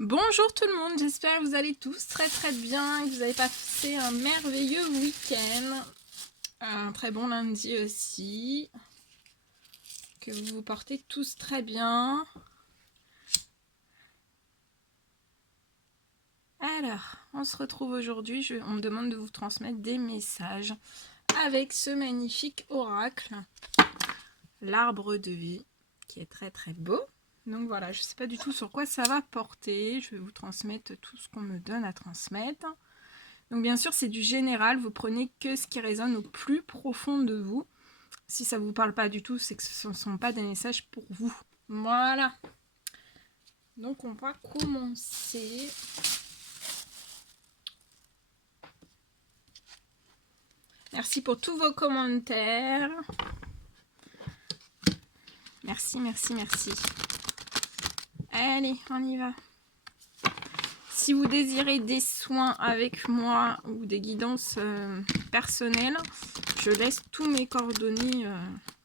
Bonjour tout le monde, j'espère que vous allez tous très bien, que vous avez passé un merveilleux week-end, un très bon lundi aussi, que vous vous portez tous très bien. Alors, on se retrouve aujourd'hui, on me demande de vous transmettre des messages avec ce magnifique oracle, l'arbre de vie, qui est très beau. Donc voilà, je ne sais pas du tout sur quoi ça va porter, je vais vous transmettre tout ce qu'on me donne à transmettre. Donc bien sûr, c'est du général, vous prenez que ce qui résonne au plus profond de vous. Si ça ne vous parle pas du tout, c'est que ce ne sont pas des messages pour vous. Voilà. Donc on va commencer. Merci pour tous vos commentaires. Merci. Allez, on y va. Si vous désirez des soins avec moi ou des guidances personnelles, je laisse tous mes coordonnées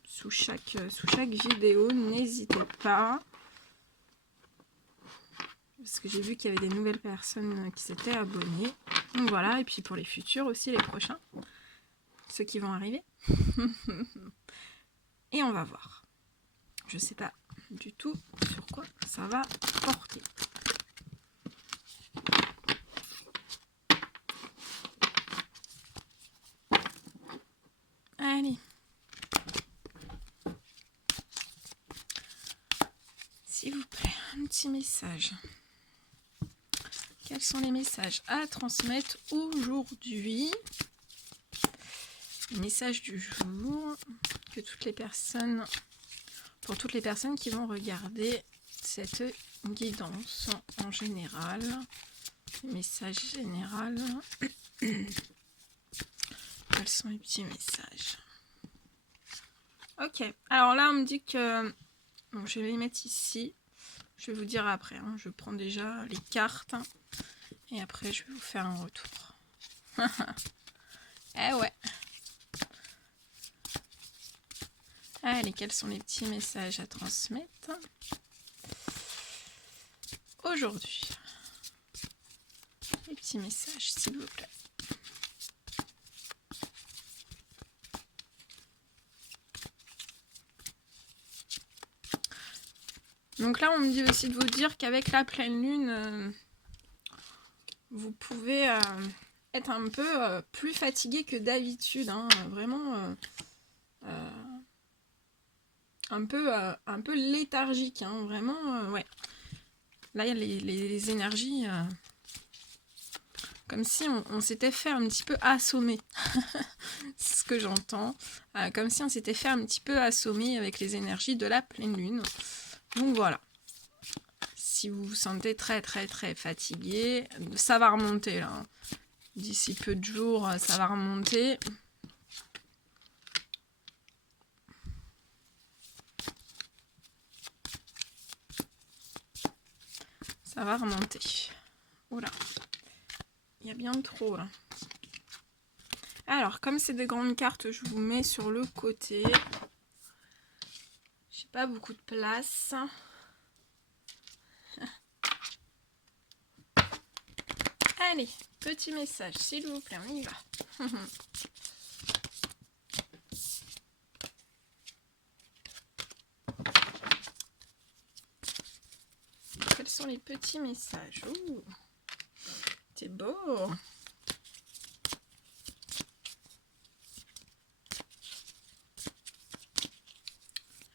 sous chaque vidéo. N'hésitez pas. Parce que j'ai vu qu'il y avait des nouvelles personnes qui s'étaient abonnées. Donc voilà, et puis pour les futurs aussi, les prochains. Ceux qui vont arriver. Et on va voir. Je sais pas du tout sur quoi ça va porter. Allez. S'il vous plaît, un petit message. Quels sont les messages à transmettre aujourd'hui? Le message du jour que toutes les personnes, pour toutes les personnes qui vont regarder cette guidance en général. Message général. Quels sont les petits messages? Ok, alors là on me dit que bon, je vais les mettre ici. Je vais vous dire après. Hein. Je prends déjà les cartes et après je vais vous faire un retour. Eh ouais. Allez, quels sont les petits messages à transmettre aujourd'hui? Les petits messages, s'il vous plaît. Donc là, on me dit aussi de vous dire qu'avec la pleine lune, vous pouvez être un peu plus fatigué que d'habitude. Hein, vraiment un peu léthargique. Hein, vraiment, ouais. Là, il y a les énergies... comme si on s'était fait un petit peu assommer. C'est ce que j'entends. Comme si on s'était fait un petit peu assommer avec les énergies de la pleine lune. Donc voilà. Si vous vous sentez très fatigué, ça va remonter là. D'ici peu de jours, ça va remonter. Ça va remonter. Oula. Il y a bien trop là. Alors, comme c'est des grandes cartes, je vous mets sur le côté. J'ai pas beaucoup de place. Allez, petit message, s'il vous plaît, on y va. Quels sont les petits messages? Ouh, c'est beau.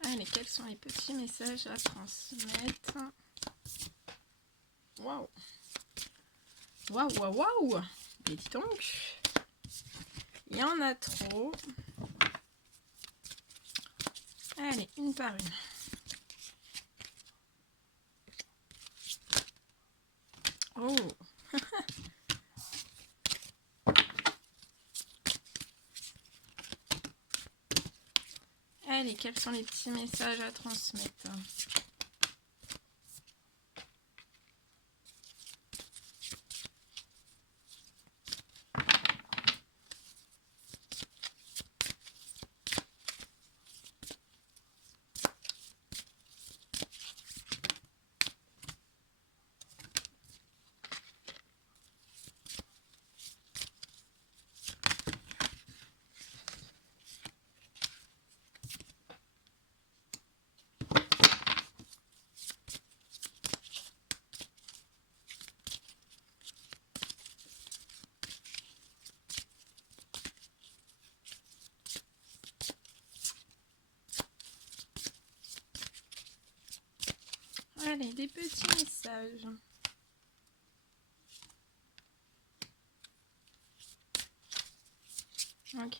Allez, quels sont les petits messages à transmettre? Waouh. Waouh. Et dis donc, il y en a trop. Allez, une par une. Oh. Allez, quels sont les petits messages à transmettre? des petits messages. Ok.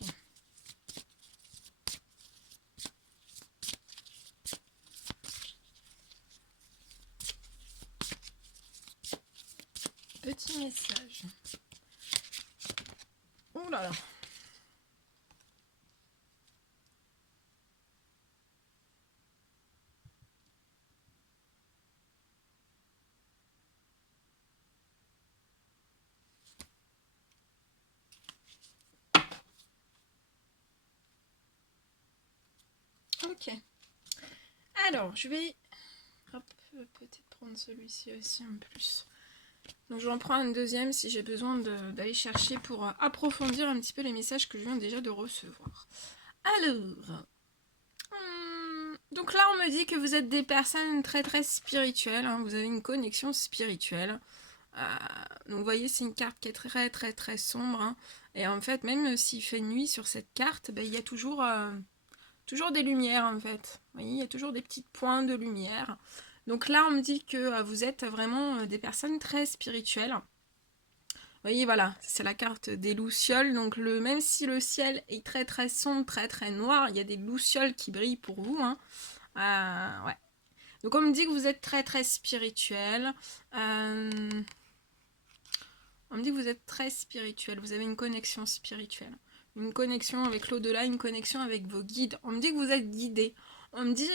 Petit message. Oh là là. Ok. Alors, je vais peut-être prendre celui-ci aussi en plus. Donc j'en prends un deuxième si j'ai besoin d'aller chercher pour approfondir un petit peu les messages que je viens déjà de recevoir. Alors, donc là on me dit que vous êtes des personnes très très spirituelles, hein, vous avez une connexion spirituelle. Donc vous voyez, c'est une carte qui est très très très sombre, hein, et en fait même s'il fait nuit sur cette carte, ben, il y a toujours des lumières en fait. Vous voyez, il y a toujours des petits points de lumière. Donc là on me dit que vous êtes vraiment des personnes très spirituelles. Vous voyez, voilà, c'est la carte des lucioles. Donc même si le ciel est très très sombre, très très noir, il y a des lucioles qui brillent pour vous, hein. Ouais. Donc on me dit que vous êtes très très spirituel. On me dit que vous êtes très spirituel, vous avez une connexion spirituelle. Une connexion avec l'au-delà, une connexion avec vos guides. On me dit que vous êtes guidé. On me dit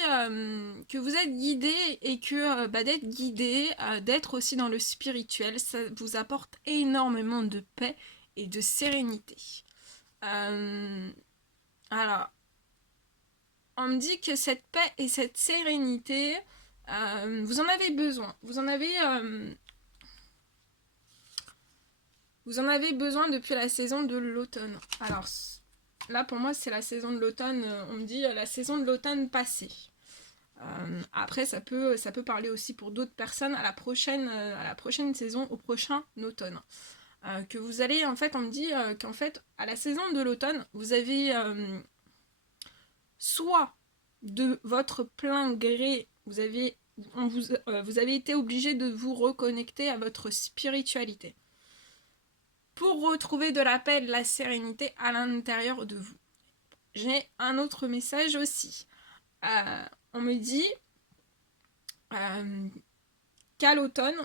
que vous êtes guidé et que d'être guidé, d'être aussi dans le spirituel, ça vous apporte énormément de paix et de sérénité. Alors, on me dit que cette paix et cette sérénité, vous en avez besoin. Vous en avez besoin depuis la saison de l'automne. Alors, là pour moi c'est la saison de l'automne, on me dit la saison de l'automne passée. Après ça peut parler aussi pour d'autres personnes à la prochaine saison, au prochain automne. Que vous allez, en fait, on me dit qu'en fait, à la saison de l'automne, vous avez soit de votre plein gré, vous avez été obligé de vous reconnecter à votre spiritualité pour retrouver de la paix et de la sérénité à l'intérieur de vous. J'ai un autre message aussi. On me dit qu'à l'automne,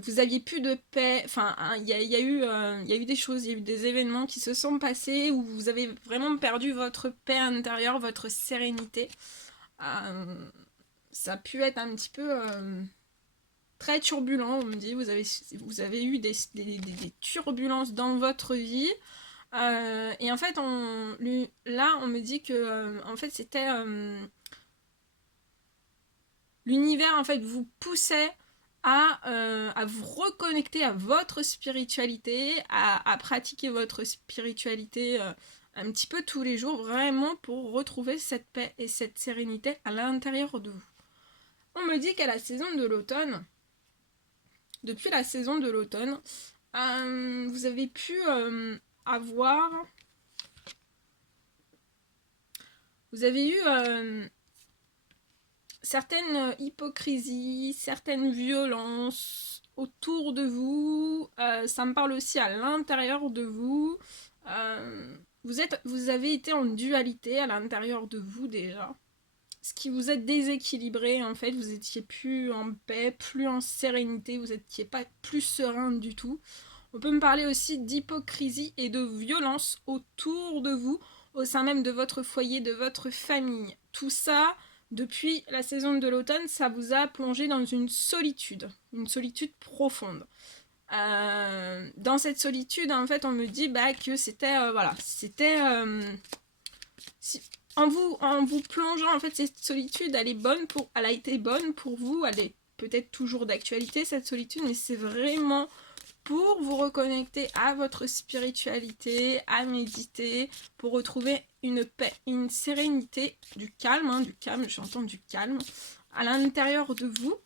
vous aviez plus de paix. Enfin, il y a eu des choses, il y a eu des événements qui se sont passés où vous avez vraiment perdu votre paix intérieure, votre sérénité. Ça a pu être un petit peu très turbulent, on me dit. Vous avez eu des turbulences dans votre vie. Et en fait, là, on me dit que en fait, c'était l'univers en fait vous poussait à vous reconnecter à votre spiritualité, à pratiquer votre spiritualité un petit peu tous les jours, vraiment pour retrouver cette paix et cette sérénité à l'intérieur de vous. On me dit qu'à la saison de l'automne, depuis la saison de l'automne, vous avez pu avoir... Vous avez eu certaines hypocrisies, certaines violences autour de vous. Ça me parle aussi à l'intérieur de vous. Vous avez été en dualité à l'intérieur de vous déjà. Ce qui vous êtes déséquilibré en fait, vous étiez plus en paix, plus en sérénité, vous étiez pas plus serein du tout. On peut me parler aussi d'hypocrisie et de violence autour de vous, au sein même de votre foyer, de votre famille. Tout ça, depuis la saison de l'automne, ça vous a plongé dans une solitude profonde. Dans cette solitude, en fait, on me dit que c'était, en vous plongeant, en fait, cette solitude, elle a été bonne pour vous, elle est peut-être toujours d'actualité, cette solitude, mais c'est vraiment pour vous reconnecter à votre spiritualité, à méditer, pour retrouver une paix, une sérénité, du calme, j'entends du calme, à l'intérieur de vous,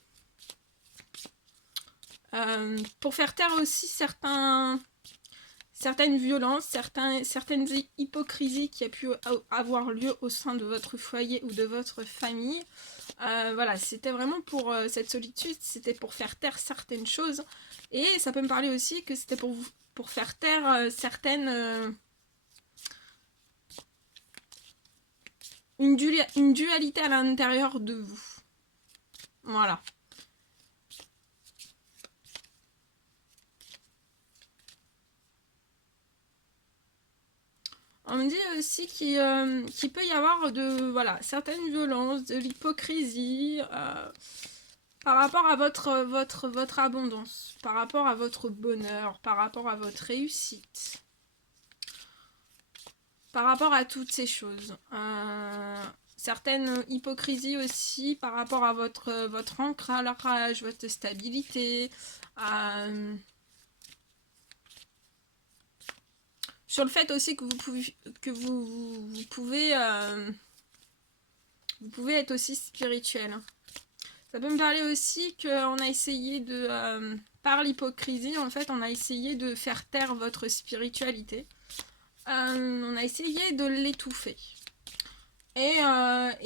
pour faire taire aussi certains certaines violences, certaines hypocrisies qui a pu avoir lieu au sein de votre foyer ou de votre famille. Voilà, c'était vraiment pour cette solitude, c'était pour faire taire certaines choses. Et ça peut me parler aussi que c'était pour faire taire une dualité à l'intérieur de vous. Voilà. On me dit aussi qu'il peut y avoir certaines violences, de l'hypocrisie par rapport à votre abondance, par rapport à votre bonheur, par rapport à votre réussite, par rapport à toutes ces choses. Certaines hypocrisies aussi par rapport à votre ancrage, votre stabilité, sur le fait aussi que vous pouvez être aussi spirituel. Ça peut me parler aussi qu'on a essayé de, par l'hypocrisie, en fait, on a essayé de faire taire votre spiritualité. On a essayé de l'étouffer. Et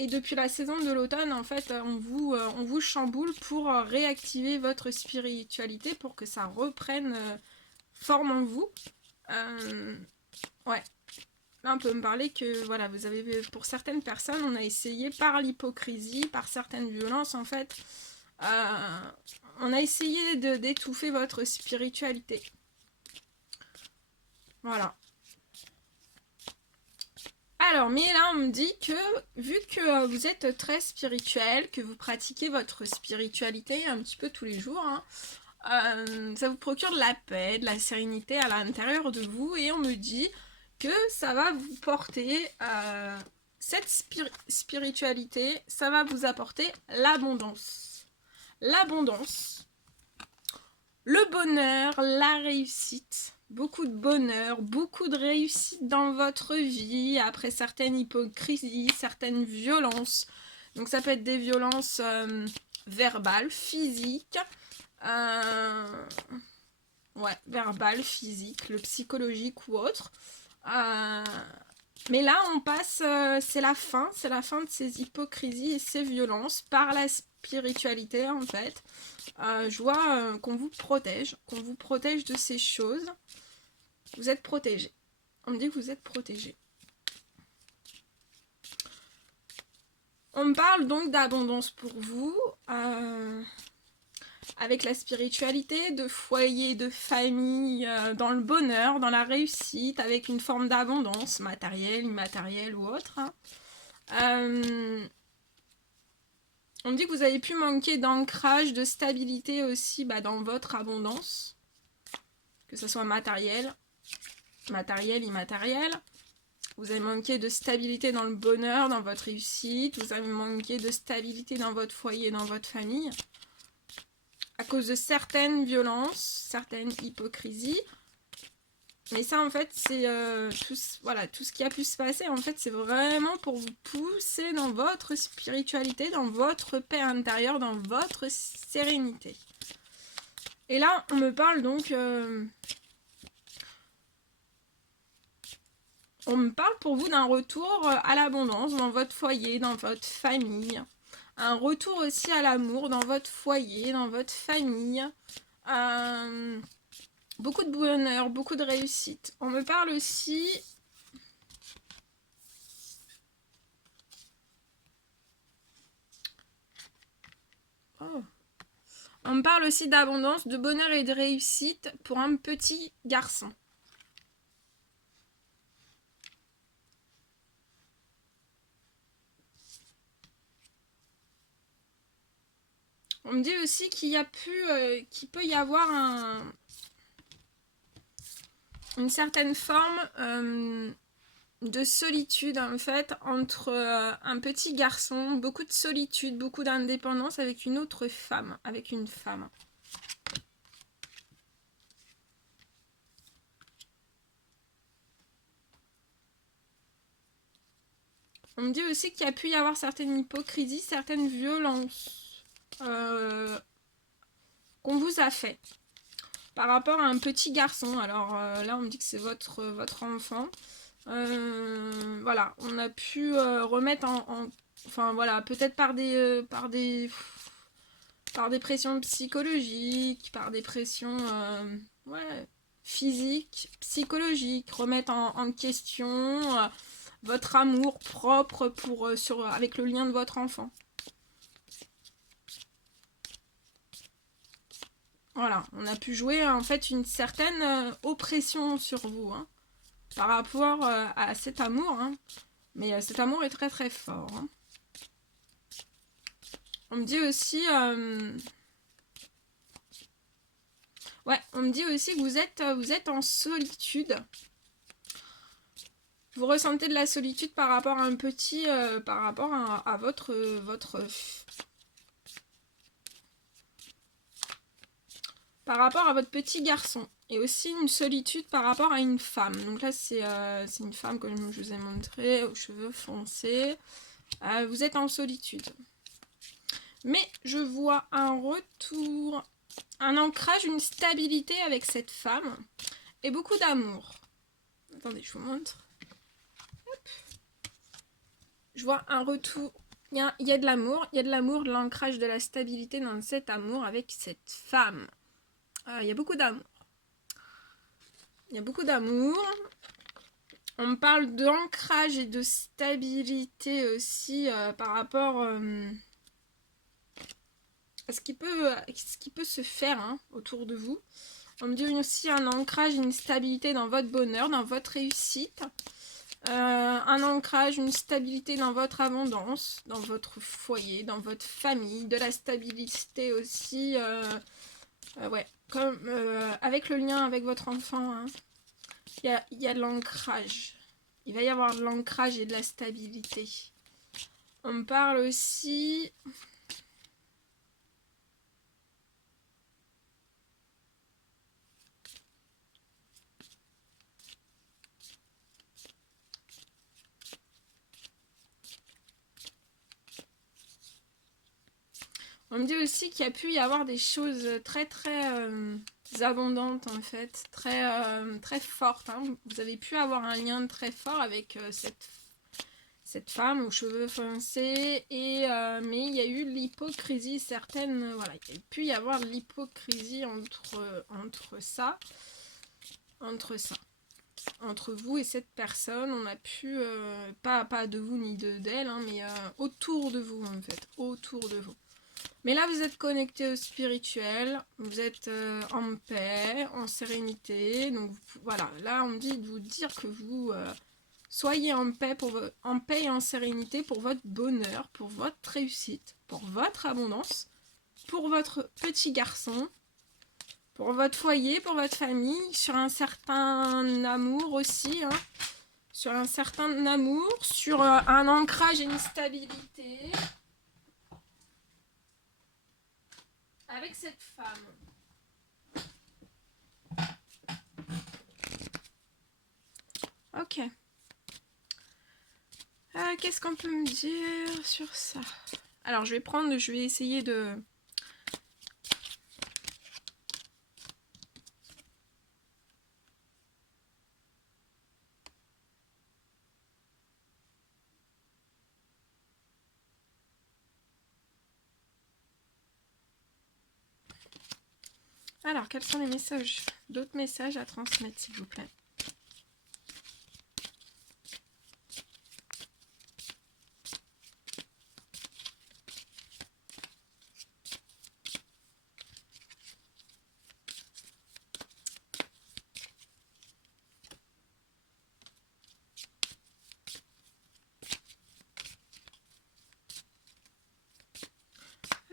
depuis la saison de l'automne, en fait, on vous chamboule pour réactiver votre spiritualité, pour que ça reprenne forme en vous. Ouais. Là, on peut me parler que, voilà, vous avez, pour certaines personnes, on a essayé par l'hypocrisie, par certaines violences, en fait, on a essayé d'étouffer votre spiritualité. Voilà. Alors, mais là, on me dit que, vu que vous êtes très spirituel, que vous pratiquez votre spiritualité un petit peu tous les jours, hein, ça vous procure de la paix, de la sérénité à l'intérieur de vous, et on me dit que ça va vous porter cette spiritualité, ça va vous apporter l'abondance. L'abondance, le bonheur, la réussite, beaucoup de bonheur, beaucoup de réussite dans votre vie, après certaines hypocrisies, certaines violences. Donc ça peut être des violences verbales, physiques, verbal, physique, le psychologique ou autre. Mais là, on passe, c'est la fin de ces hypocrisies et ces violences par la spiritualité, en fait. Je vois qu'on vous protège de ces choses. Vous êtes protégé. On me dit que vous êtes protégé. On me parle donc d'abondance pour vous. Avec la spiritualité, de foyer, de famille, dans le bonheur, dans la réussite, avec une forme d'abondance, matérielle, immatérielle ou autre. On me dit que vous avez pu manquer d'ancrage, de stabilité aussi dans votre abondance, que ce soit matériel, immatériel. Vous avez manqué de stabilité dans le bonheur, dans votre réussite, vous avez manqué de stabilité dans votre foyer, dans votre famille, à cause de certaines violences, certaines hypocrisies. Mais ça, en fait, c'est tout ce qui a pu se passer, en fait, c'est vraiment pour vous pousser dans votre spiritualité, dans votre paix intérieure, dans votre sérénité. Et là, on me parle donc... on me parle pour vous d'un retour à l'abondance dans votre foyer, dans votre famille. Un retour aussi à l'amour dans votre foyer, dans votre famille. Beaucoup de bonheur, beaucoup de réussite. On me parle aussi... On me parle aussi d'abondance, de bonheur et de réussite pour un petit garçon. On me dit aussi qu'il peut y avoir une certaine forme de solitude en fait entre un petit garçon, beaucoup de solitude, beaucoup d'indépendance avec une autre femme, avec une femme. On me dit aussi qu'il y a pu y avoir certaines hypocrisies, certaines violences qu'on vous a fait. par rapport à un petit garçon. Alors là, on me dit que c'est votre enfant. Voilà, on a pu remettre enfin voilà, peut-être par des pressions psychologiques, par des pressions ouais, physiques, psychologiques, remettre en question votre amour propre avec le lien de votre enfant. Voilà, on a pu jouer en fait une certaine oppression sur vous hein, par rapport à cet amour. Hein. Mais cet amour est très très fort. Hein. On me dit aussi... ouais, on me dit aussi que vous êtes en solitude. Vous ressentez de la solitude par rapport à un petit... par rapport à votre par rapport à votre petit garçon. Et aussi une solitude par rapport à une femme. Donc là, c'est une femme, comme je vous ai montré, aux cheveux foncés. Vous êtes en solitude. Mais je vois un retour, un ancrage, une stabilité avec cette femme. Et beaucoup d'amour. Attendez, je vous montre. Hop. Je vois un retour. Il y a de l'amour. Il y a de l'amour, de l'ancrage, de la stabilité dans cet amour avec cette femme. Il y a beaucoup d'amour. Il y a beaucoup d'amour. On me parle d'ancrage et de stabilité aussi par rapport à ce qui peut se faire hein, autour de vous. On me dit aussi un ancrage, une stabilité dans votre bonheur, dans votre réussite. Un ancrage, une stabilité dans votre abondance, dans votre foyer, dans votre famille. De la stabilité aussi, ouais, comme avec le lien avec votre enfant. Hein. Il y a de l'ancrage. Il va y avoir de l'ancrage et de la stabilité. On me parle aussi... On me dit aussi qu'il y a pu y avoir des choses très très abondantes en fait, très fortes. Hein. Vous avez pu avoir un lien très fort avec cette femme aux cheveux foncés, mais il y a eu l'hypocrisie certaine. Voilà, il y a pu y avoir de l'hypocrisie entre ça. Entre vous et cette personne, on a pu, pas de vous ni d'elle, hein, mais autour de vous en fait, autour de vous. Mais là, vous êtes connecté au spirituel, vous êtes en paix, en sérénité. Donc voilà, là, on me dit de vous dire que vous soyez en paix, en paix et en sérénité pour votre bonheur, pour votre réussite, pour votre abondance, pour votre petit garçon, pour votre foyer, pour votre famille, sur un certain amour aussi, hein, sur un certain amour, sur un ancrage et une stabilité. Avec cette femme. Ok. Qu'est-ce qu'on peut me dire sur ça? Alors, je vais essayer de... Alors, quels sont les messages? D'autres messages à transmettre, s'il vous plaît.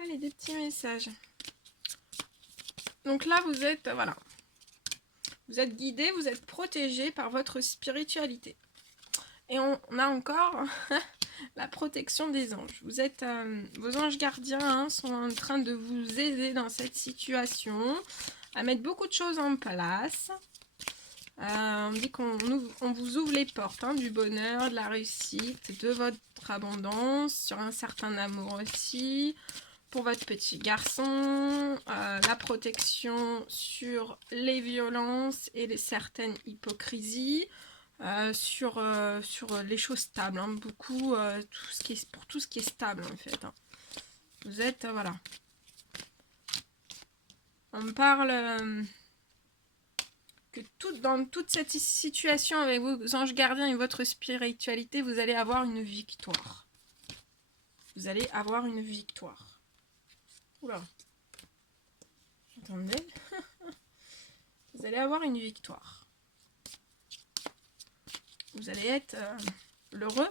Allez, des petits messages. Donc là, vous êtes, voilà. Vous êtes guidé, vous êtes protégé par votre spiritualité. Et on a encore la protection des anges. Vous êtes, vos anges gardiens hein, sont en train de vous aider dans cette situation, à mettre beaucoup de choses en place. On dit qu'on vous ouvre les portes hein, du bonheur, de la réussite, de votre abondance, sur un certain amour aussi. Pour votre petit garçon, la protection sur les violences et certaines hypocrisies, sur les choses stables, hein, beaucoup, pour tout ce qui est stable en fait. Hein. Vous êtes, voilà. On me parle que dans toute cette situation avec vos anges gardiens et votre spiritualité, vous allez avoir une victoire. Vous allez avoir une victoire. Oula. Attendez. Vous allez avoir une victoire. Vous allez être l'heureux.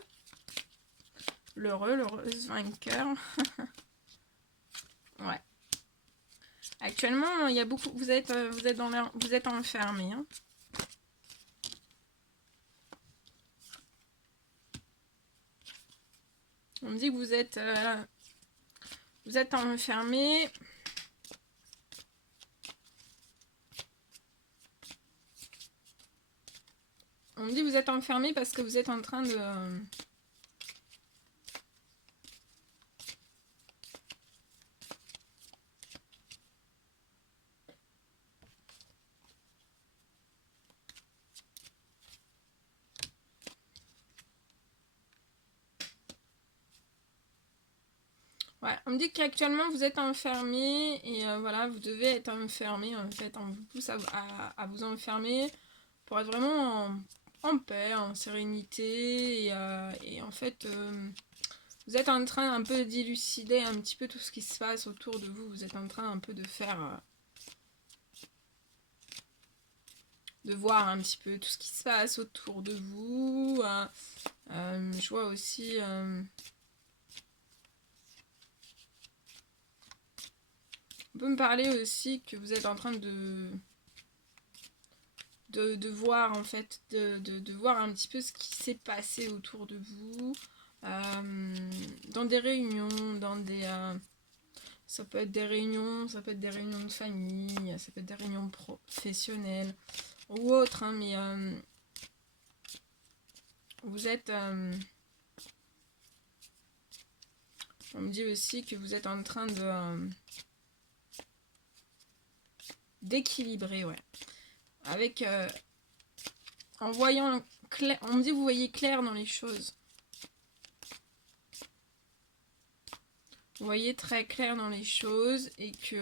L'heureuse vainqueur. Ouais. Actuellement, il y a beaucoup. Vous êtes enfermé. Hein. On me dit que vous êtes enfermé. On me dit que vous êtes enfermé parce que vous êtes en train de... Ouais, on me dit qu'actuellement vous êtes enfermé et voilà, vous devez être enfermé en fait. On vous pousse à vous enfermer pour être vraiment en paix, en sérénité et en fait vous êtes en train un peu d'élucider un petit peu tout ce qui se passe autour de vous. Vous êtes en train un peu de faire... de voir un petit peu tout ce qui se passe autour de vous. Je vois aussi... on peut me parler aussi que vous êtes en train de voir en fait, de voir un petit peu ce qui s'est passé autour de vous. Dans des réunions, dans des... ça peut être des réunions, ça peut être des réunions de famille, ça peut être des réunions professionnelles ou autres, hein, mais vous êtes... on me dit aussi que vous êtes en train de... d'équilibrer, ouais. Avec... en voyant clair... On me dit que vous voyez clair dans les choses. Vous voyez très clair dans les choses et que...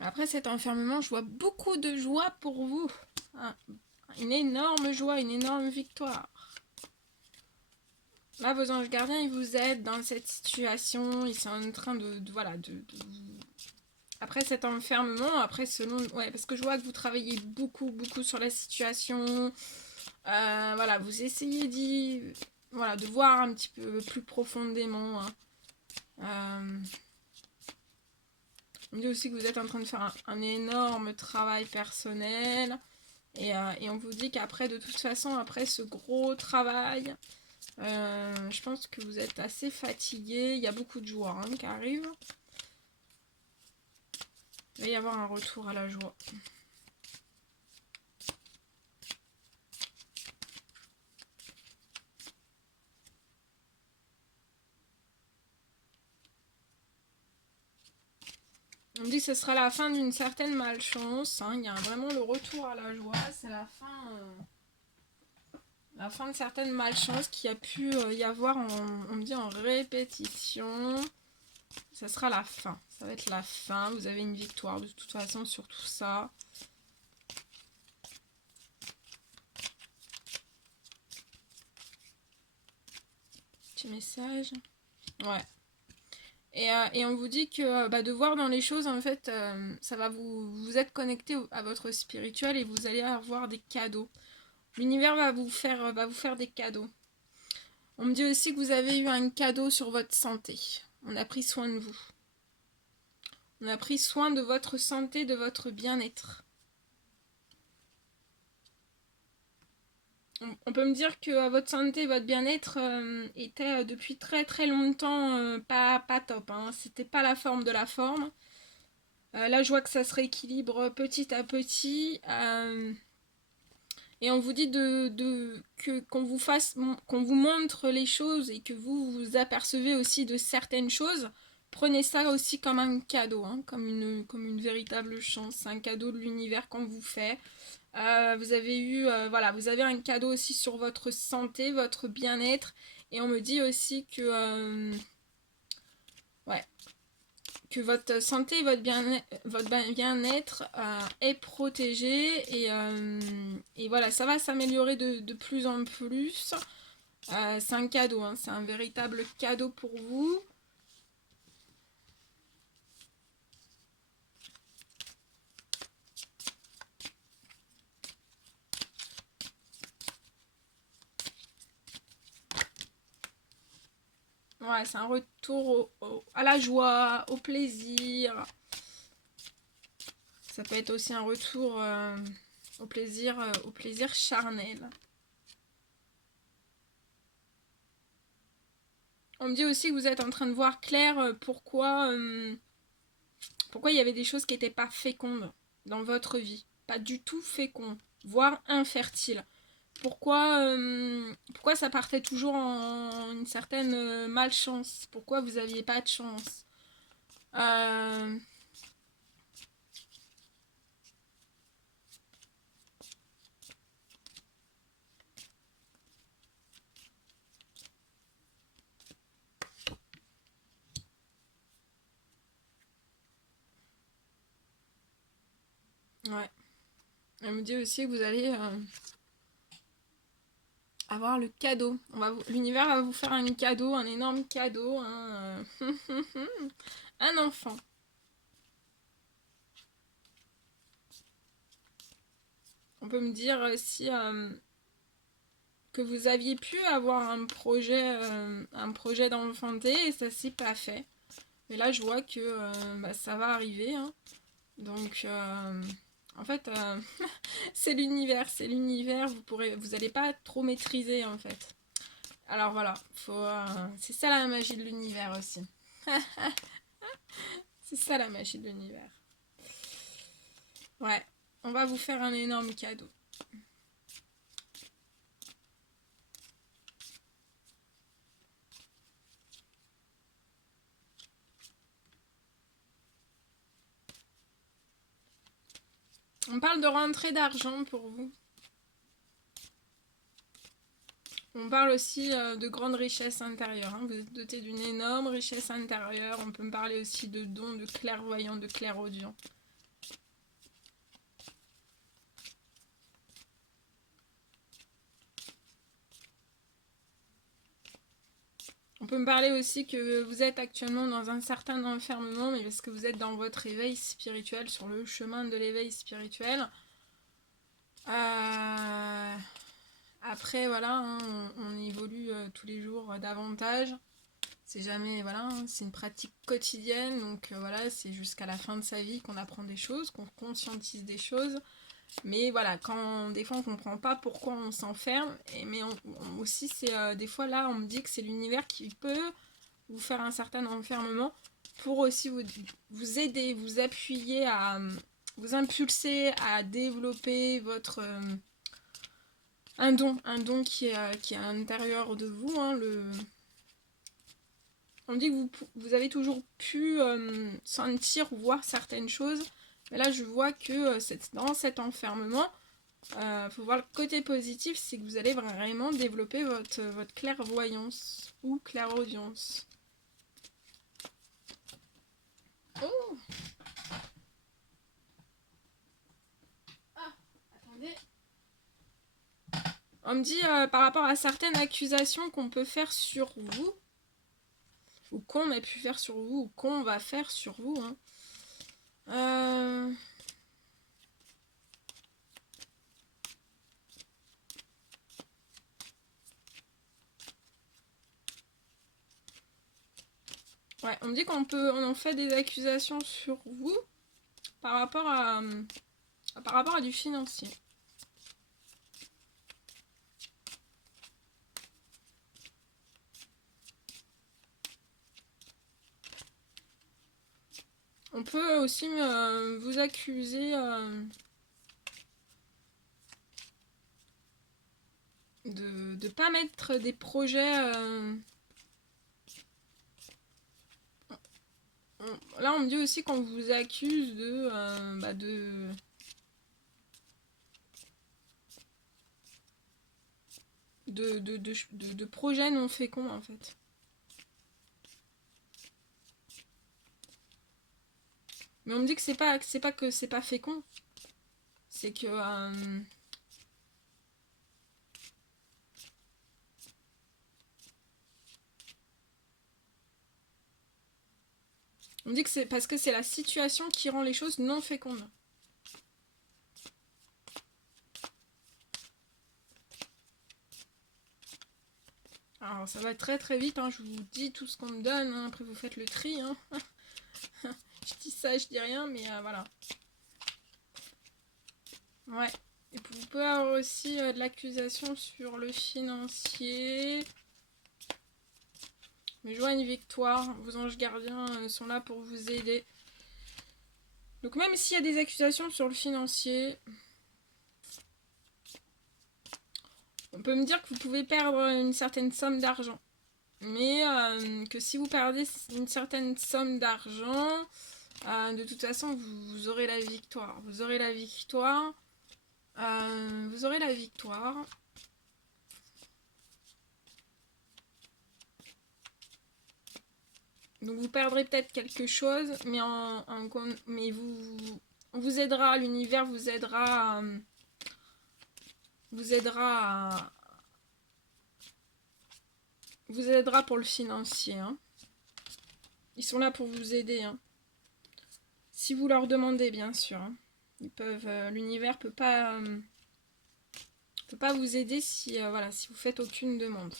après cet enfermement, je vois beaucoup de joie pour vous. Une énorme joie, une énorme victoire. Là, vos anges gardiens, ils vous aident dans cette situation. Ils sont en train de après cet enfermement, après selon... Ouais, parce que je vois que vous travaillez beaucoup sur la situation. Voilà, vous essayez de voir un petit peu plus profondément. Hein. On dit aussi que vous êtes en train de faire un énorme travail personnel. Et on vous dit qu'après, de toute façon, après ce gros travail, je pense que vous êtes assez fatigué. Il y a beaucoup de joie qui arrive. Il va y avoir un retour à la joie. On me dit que ce sera la fin d'une certaine malchance. Hein. Il y a vraiment le retour à la joie. C'est la fin de certaines malchances qui a pu y avoir, on me dit, en répétition. Ça sera la fin. Ça va être la fin. Vous avez une victoire de toute façon sur tout ça. Petit message. Ouais. Et on vous dit que de voir dans les choses, en fait, ça va vous êtes connecté à votre spirituel et vous allez avoir des cadeaux. L'univers va vous faire des cadeaux. On me dit aussi que vous avez eu un cadeau sur votre santé. On a pris soin de vous. On a pris soin de votre santé, de votre bien-être. On peut me dire que votre santé, votre bien-être était depuis très très longtemps pas top, hein. C'était pas la forme de la forme. Là, je vois que ça se rééquilibre petit à petit. Et on vous dit qu'on vous montre les choses et que vous vous apercevez aussi de certaines choses. Prenez ça aussi comme un cadeau, hein, comme une véritable chance, un cadeau de l'univers qu'on vous fait. Vous avez eu, voilà, vous avez un cadeau aussi sur votre santé, votre bien-être. Et on me dit aussi que, ouais, que votre santé, votre bien-être est protégé et voilà, ça va s'améliorer de plus en plus. C'est un cadeau, hein, c'est un véritable cadeau pour vous. Ouais, c'est un retour à la joie, au plaisir. Ça peut être aussi un retour au plaisir charnel. On me dit aussi que vous êtes en train de voir clair pourquoi il y avait des choses qui n'étaient pas fécondes dans votre vie. Pas du tout fécondes, voire infertiles. Pourquoi ça partait toujours en une certaine malchance? Pourquoi vous n'aviez pas de chance? Euh, ouais. Elle me dit aussi que vous allez avoir le cadeau. L'univers va vous faire un cadeau, un énorme cadeau. Un enfant. On peut me dire aussi que vous aviez pu avoir un projet d'enfanter et ça s'est pas fait. Mais là, je vois que ça va arriver, hein. Donc, en fait, c'est l'univers. Vous allez pas trop maîtriser en fait. Alors voilà, c'est ça la magie de l'univers aussi. C'est ça la magie de l'univers. Ouais, on va vous faire un énorme cadeau. On parle de rentrée d'argent pour vous. On parle aussi de grande richesse intérieure, hein. Vous êtes doté d'une énorme richesse intérieure. On peut me parler aussi de dons, de clairvoyants, de clairaudients. On peut me parler aussi que vous êtes actuellement dans un certain enfermement, mais parce que vous êtes dans votre éveil spirituel, sur le chemin de l'éveil spirituel. Après, voilà, hein, on évolue tous les jours davantage. C'est jamais, voilà, hein, c'est une pratique quotidienne, donc voilà, c'est jusqu'à la fin de sa vie qu'on apprend des choses, qu'on conscientise des choses. Mais voilà, quand des fois on comprend pas pourquoi on s'enferme, mais aussi c'est des fois là on me dit que c'est l'univers qui peut vous faire un certain enfermement pour aussi vous aider, vous appuyer à vous impulser à développer votre un don qui est à l'intérieur de vous, hein, on me dit que vous avez toujours pu sentir ou voir certaines choses, mais là je vois que dans cet enfermement, faut voir le côté positif, c'est que vous allez vraiment développer votre clairvoyance ou clairaudience. Oh, ah, attendez. On me dit par rapport à certaines accusations qu'on peut faire sur vous, ou qu'on a pu faire sur vous, ou qu'on va faire sur vous, hein. Ouais, on me dit on en fait des accusations sur vous par rapport à du financier. On peut aussi vous accuser de ne pas mettre des projets... Là, on me dit aussi qu'on vous accuse de projets non féconds, en fait. Mais on me dit que c'est pas que c'est pas fécond. C'est que... on me dit que c'est parce que c'est la situation qui rend les choses non fécondes. Alors ça va très très vite, hein. Je vous dis tout ce qu'on me donne, hein. Après vous faites le tri. Hein. Je dis ça, je dis rien, mais voilà. Ouais. Et vous pouvez avoir aussi de l'accusation sur le financier. Mais joie une victoire. Vos anges gardiens sont là pour vous aider. Donc même s'il y a des accusations sur le financier, on peut me dire que vous pouvez perdre une certaine somme d'argent. Mais que si vous perdez une certaine somme d'argent, de toute façon, vous aurez la victoire. Vous aurez la victoire. Vous aurez la victoire. Donc vous perdrez peut-être quelque chose, mais, mais on vous aidera, l'univers vous aidera pour le financier. Hein. Ils sont là pour vous aider. Hein. Si vous leur demandez, bien sûr. Hein. Ils peuvent, l'univers peut pas vous aider si voilà, si vous faites aucune demande.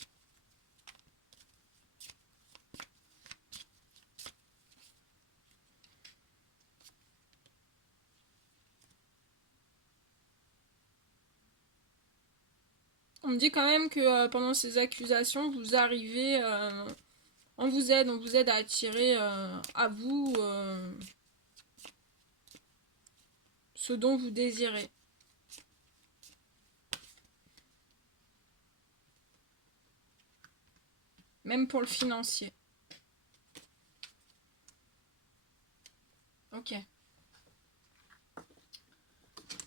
On me dit quand même que pendant ces accusations, vous arrivez, on vous aide à attirer à vous ce dont vous désirez. Même pour le financier. Ok.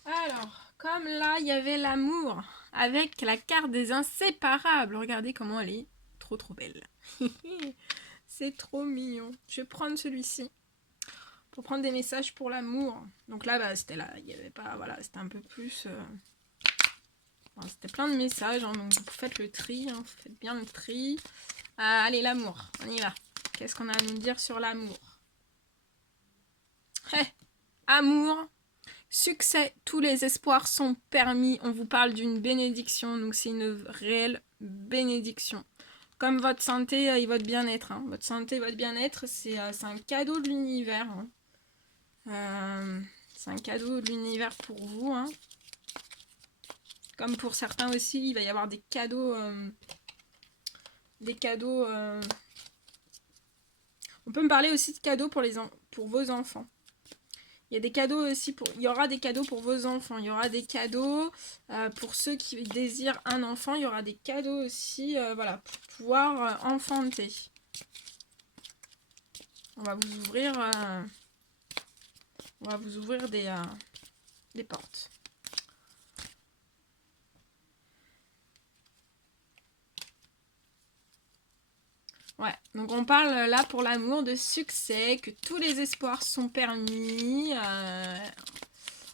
Alors, comme là, il y avait l'amour avec la carte des inséparables. Regardez comment elle est trop belle. C'est trop mignon. Je vais prendre celui-ci pour prendre des messages pour l'amour. Donc là, bah, c'était là. Il n'y avait pas... Voilà, c'était un peu plus... Enfin, c'était plein de messages. Hein, donc vous faites le tri. Hein, vous faites bien le tri. Allez, l'amour. On y va. Qu'est-ce qu'on a à nous dire sur l'amour? Amour. Succès, tous les espoirs sont permis. On vous parle d'une bénédiction, donc c'est une réelle bénédiction. Comme votre santé et votre bien-être. Hein. Votre santé et votre bien-être, c'est un cadeau de l'univers. Hein. C'est un cadeau de l'univers pour vous. Hein. Comme pour certains aussi, il va y avoir des cadeaux. On peut me parler aussi de cadeaux pour vos enfants. Il y a des cadeaux aussi il y aura des cadeaux pour vos enfants. Il y aura des cadeaux pour ceux qui désirent un enfant. Il y aura des cadeaux aussi, voilà, pour pouvoir enfanter. On va vous ouvrir, des portes. Ouais, donc on parle là pour l'amour de succès, que tous les espoirs sont permis.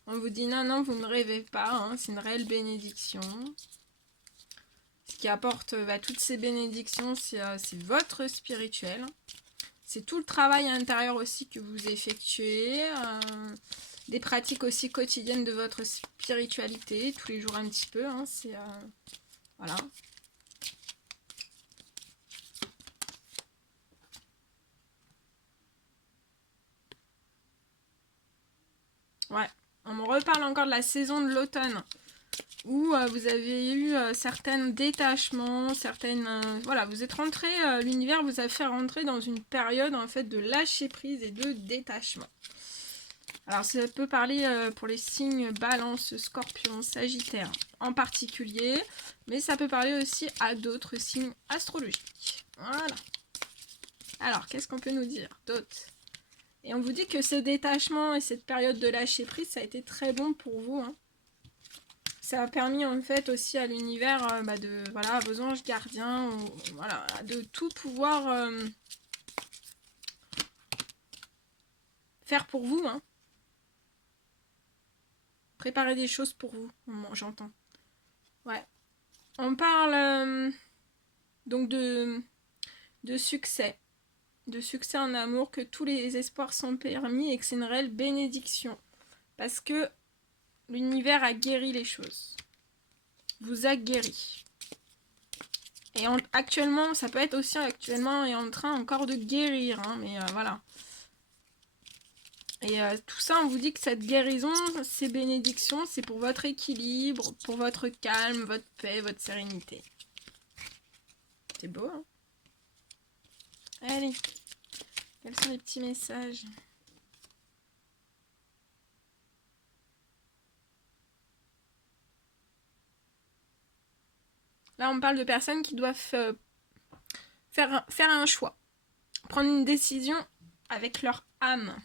On vous dit non, vous ne rêvez pas, hein, c'est une réelle bénédiction. Ce qui apporte toutes ces bénédictions, c'est votre spirituel. C'est tout le travail intérieur aussi que vous effectuez. Des pratiques aussi quotidiennes de votre spiritualité, tous les jours un petit peu. Hein, voilà. Ouais, on me reparle encore de la saison de l'automne où vous avez eu certains détachements, voilà, vous êtes rentré, l'univers vous a fait rentrer dans une période en fait de lâcher prise et de détachement. Alors ça peut parler pour les signes Balance, Scorpion, Sagittaire en particulier, mais ça peut parler aussi à d'autres signes astrologiques. Voilà. Alors, qu'est-ce qu'on peut nous dire d'autre? Et on vous dit que ce détachement et cette période de lâcher prise, ça a été très bon pour vous. Hein. Ça a permis en fait aussi à l'univers de, voilà, à vos anges gardiens, voilà, de tout pouvoir faire pour vous. Hein. Préparer des choses pour vous, j'entends. Ouais. On parle donc de succès. De succès en amour, que tous les espoirs sont permis et que c'est une réelle bénédiction. Parce que l'univers a guéri les choses. Vous a guéri. Et actuellement, ça peut être aussi actuellement et en train encore de guérir. Hein, mais voilà. Et tout ça, on vous dit que cette guérison, ces bénédictions, c'est pour votre équilibre, pour votre calme, votre paix, votre sérénité. C'est beau, hein? Allez, quels sont les petits messages? Là, on parle de personnes qui doivent faire un choix. Prendre une décision avec leur âme.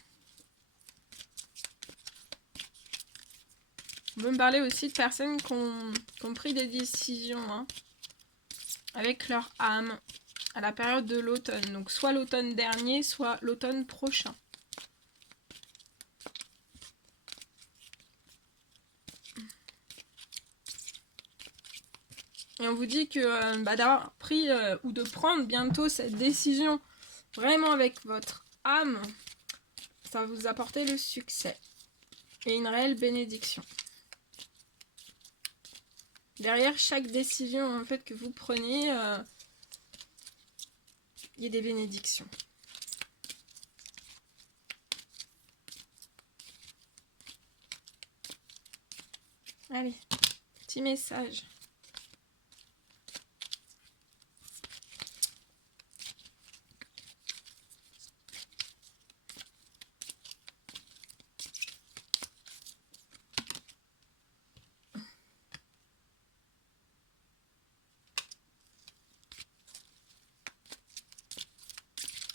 On peut me parler aussi de personnes qui ont pris des décisions hein, avec leur âme à la période de l'automne. Donc soit l'automne dernier, soit l'automne prochain. Et on vous dit que d'avoir pris ou de prendre bientôt cette décision vraiment avec votre âme, ça va vous apporter le succès et une réelle bénédiction. Derrière chaque décision en fait que vous prenez, il y a des bénédictions. Allez, petit message.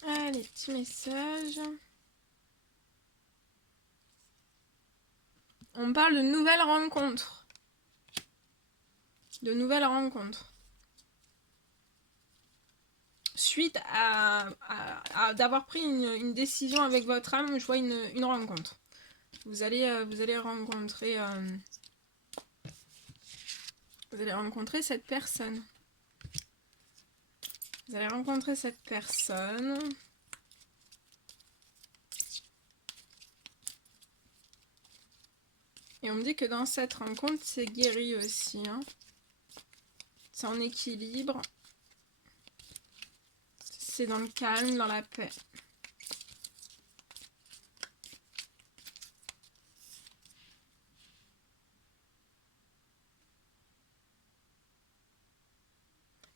Allez, petit message. On parle de nouvelles rencontres. De nouvelles rencontres. Suite à d'avoir pris une décision avec votre âme, je vois une rencontre. Vous allez rencontrer cette personne. Vous allez rencontrer cette personne. Et on me dit que dans cette rencontre, c'est guéri aussi. Hein. C'est en équilibre. C'est dans le calme, dans la paix.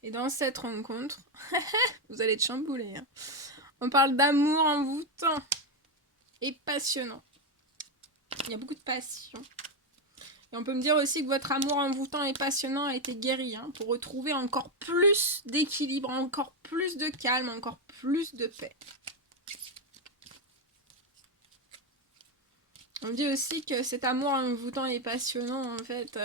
Et dans cette rencontre, vous allez être chamboulés. Hein. On parle d'amour envoûtant et passionnant. Il y a beaucoup de passion. Et on peut me dire aussi que votre amour envoûtant et passionnant a été guéri, hein, pour retrouver encore plus d'équilibre, encore plus de calme, encore plus de paix. On me dit aussi que cet amour envoûtant et passionnant, en fait,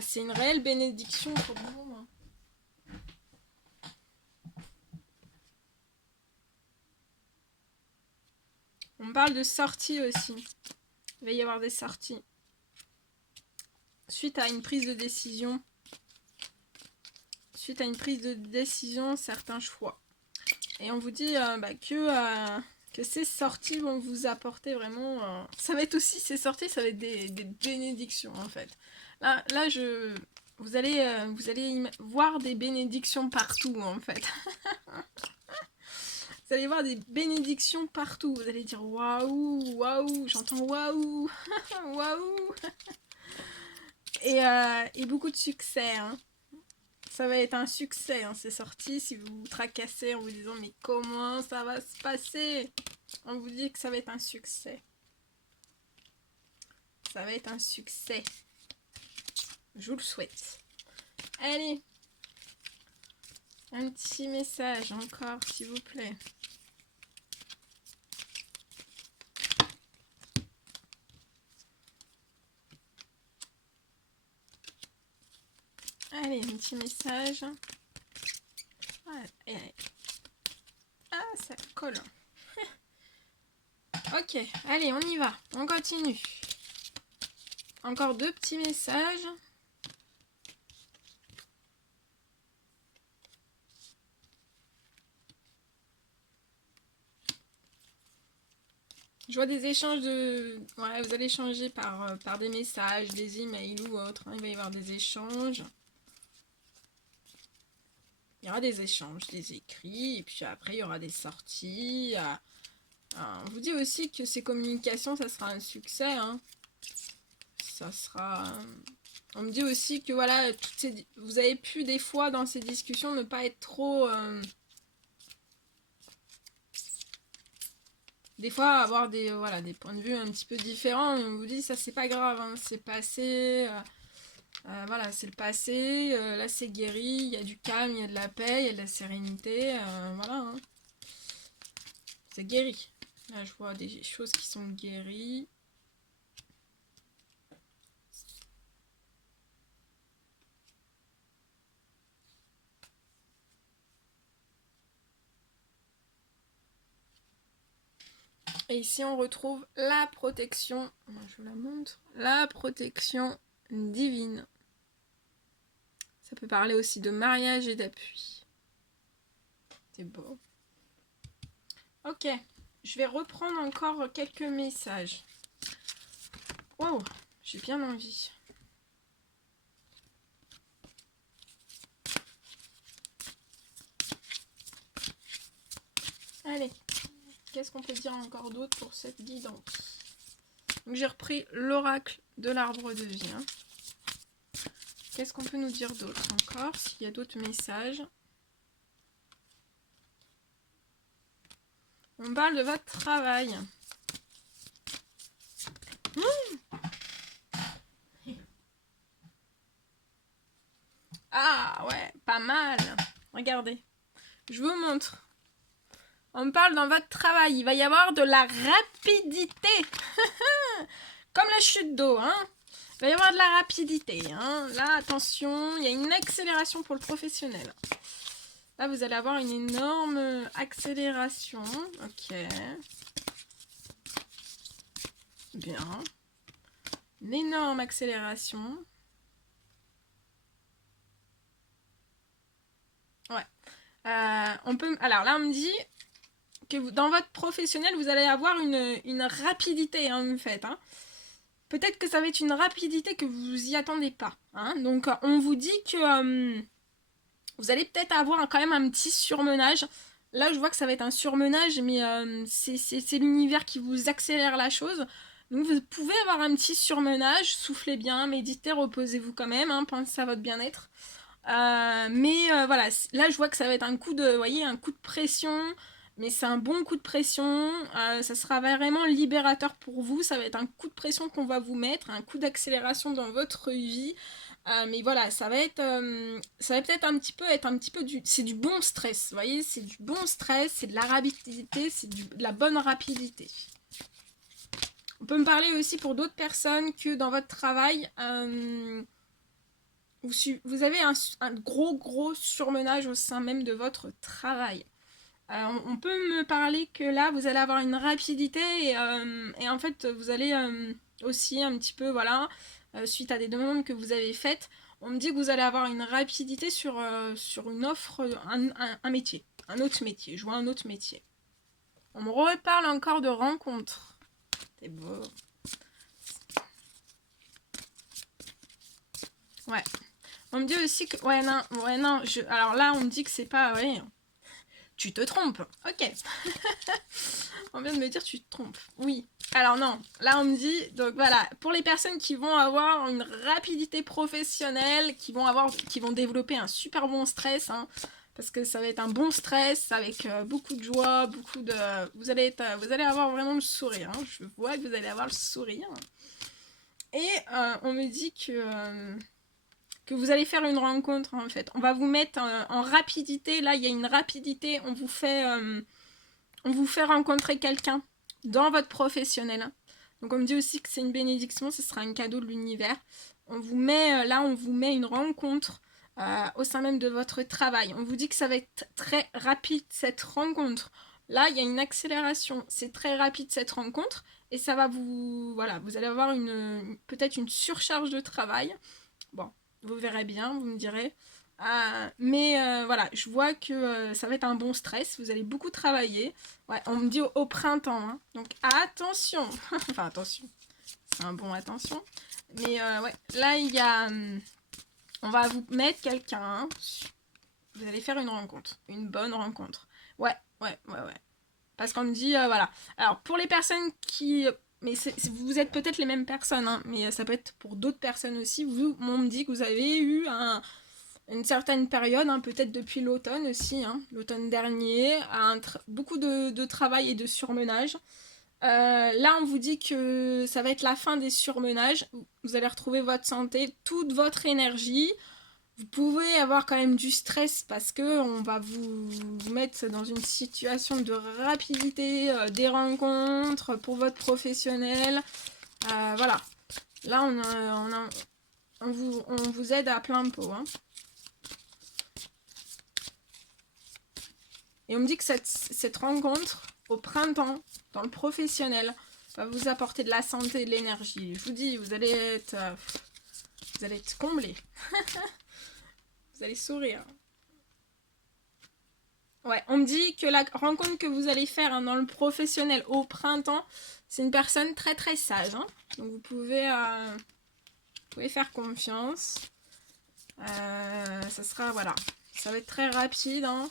c'est une réelle bénédiction pour vous. Hein. On parle de sorties aussi. Il va y avoir des sorties. Suite à une prise de décision. Suite à une prise de décision, certains choix. Et on vous dit que ces sorties vont vous apporter vraiment... ça va être aussi, ces sorties, ça va être des bénédictions en fait. Là vous allez voir des bénédictions partout en fait. Vous allez voir des bénédictions partout. Vous allez dire waouh, waouh, j'entends waouh, waouh. Et beaucoup de succès. Hein. Ça va être un succès, hein, c'est sorti. Si vous vous tracassez en vous disant mais comment ça va se passer, on vous dit que ça va être un succès. Ça va être un succès. Je vous le souhaite. Allez. Un petit message encore, s'il vous plaît. Allez, un petit message. Ah, ça colle. Ok, allez, on y va. On continue. Encore 2 petits messages. Je vois des échanges de... Ouais, vous allez échanger par des messages, des emails ou autre. Hein. Il va y avoir des échanges. Il y aura des échanges, des écrits. Et puis après, il y aura des sorties. On vous dit aussi que ces communications, ça sera un succès. Hein. Ça sera... On me dit aussi que voilà, vous avez pu des fois dans ces discussions ne pas être trop... Des fois avoir des points de vue un petit peu différents. On vous dit ça c'est pas grave, hein, c'est passé. Voilà, c'est le passé. Là c'est guéri, il y a du calme, il y a de la paix, il y a de la sérénité. Voilà. Hein. C'est guéri. Là je vois des choses qui sont guéries. Et ici, on retrouve la protection. Je vous la montre. La protection divine. Ça peut parler aussi de mariage et d'appui. C'est beau. Ok. Je vais reprendre encore quelques messages. Wow, j'ai bien envie. Allez. Qu'est-ce qu'on peut dire encore d'autre pour cette guidance? Donc j'ai repris l'oracle de l'arbre de vie. Hein. Qu'est-ce qu'on peut nous dire d'autre encore? S'il y a d'autres messages. On parle de votre travail. Ah ouais, pas mal. Regardez. Je vous montre. On me parle dans votre travail. Il va y avoir de la rapidité. Comme la chute d'eau, hein. Il va y avoir de la rapidité, hein. Là, attention, il y a une accélération pour le professionnel. Là, vous allez avoir une énorme accélération. Ok. Bien. Une énorme accélération. Ouais. Alors là, on me dit que dans votre professionnel, vous allez avoir une rapidité, hein, en fait. Hein. Peut-être que ça va être une rapidité que vous y attendez pas. Hein. Donc, on vous dit que vous allez peut-être avoir quand même un petit surmenage. Là, je vois que ça va être un surmenage, mais c'est l'univers qui vous accélère la chose. Donc, vous pouvez avoir un petit surmenage. Soufflez bien, méditez, reposez-vous quand même. Hein, pensez à votre bien-être. Voilà, là, je vois que ça va être un coup de, voyez, un coup de pression. Mais c'est un bon coup de pression, ça sera vraiment libérateur pour vous, ça va être un coup de pression qu'on va vous mettre, un coup d'accélération dans votre vie, mais voilà, ça va peut-être un petit peu c'est du bon stress, vous voyez, c'est du bon stress, c'est de la rapidité, c'est de la bonne rapidité. On peut me parler aussi pour d'autres personnes que dans votre travail, vous avez un gros surmenage au sein même de votre travail. On peut me parler que là, vous allez avoir une rapidité et en fait, vous allez aussi un petit peu, voilà, suite à des demandes que vous avez faites, on me dit que vous allez avoir une rapidité sur une offre, un métier, un autre métier. Je vois un autre métier. On me reparle encore de rencontres. C'est beau. Ouais. On me dit aussi que... Ouais, non. Alors là, on me dit que c'est pas... Ouais, Tu te trompes. Ok. On vient de me dire tu te trompes. Oui. Alors non, là on me dit, donc voilà, pour les personnes qui vont avoir une rapidité professionnelle, qui vont développer un super bon stress, hein, parce que ça va être un bon stress avec beaucoup de joie, vous allez avoir vraiment le sourire. Hein. Je vois que vous allez avoir le sourire. Et on me dit que vous allez faire une rencontre en fait. On va vous mettre en rapidité. Là, il y a une rapidité. On vous fait rencontrer quelqu'un dans votre professionnel. Donc on me dit aussi que c'est une bénédiction, ce sera un cadeau de l'univers. On vous met une rencontre au sein même de votre travail. On vous dit que ça va être très rapide cette rencontre. Là, il y a une accélération. C'est très rapide cette rencontre et ça va vous allez avoir peut-être une surcharge de travail. Bon, vous verrez bien, vous me direz. Mais voilà, je vois que ça va être un bon stress. Vous allez beaucoup travailler. Ouais, on me dit au printemps. Hein. Donc attention. Enfin attention. C'est un bon attention. Mais ouais, là il y a... on va vous mettre quelqu'un. Hein. Vous allez faire une rencontre. Une bonne rencontre. Ouais. Parce qu'on me dit, voilà. Alors pour les personnes qui... Mais vous êtes peut-être les mêmes personnes, hein, mais ça peut être pour d'autres personnes aussi. On me dit que vous avez eu une certaine période, hein, peut-être depuis l'automne aussi, hein, l'automne dernier, beaucoup de travail et de surmenage. Là, on vous dit que ça va être la fin des surmenages. Vous allez retrouver votre santé, toute votre énergie. Vous pouvez avoir quand même du stress parce que on va vous mettre dans une situation de rapidité des rencontres pour votre professionnel. Voilà. Là, on vous aide à plein pot. Hein. Et on me dit que cette rencontre au printemps, dans le professionnel, va vous apporter de la santé et de l'énergie. Je vous dis, vous allez être comblés. Vous allez sourire. Ouais, on me dit que la rencontre que vous allez faire dans le professionnel au printemps, c'est une personne très très sage. Hein. Donc vous pouvez faire confiance. Ça sera, voilà, ça va être très rapide. Hein.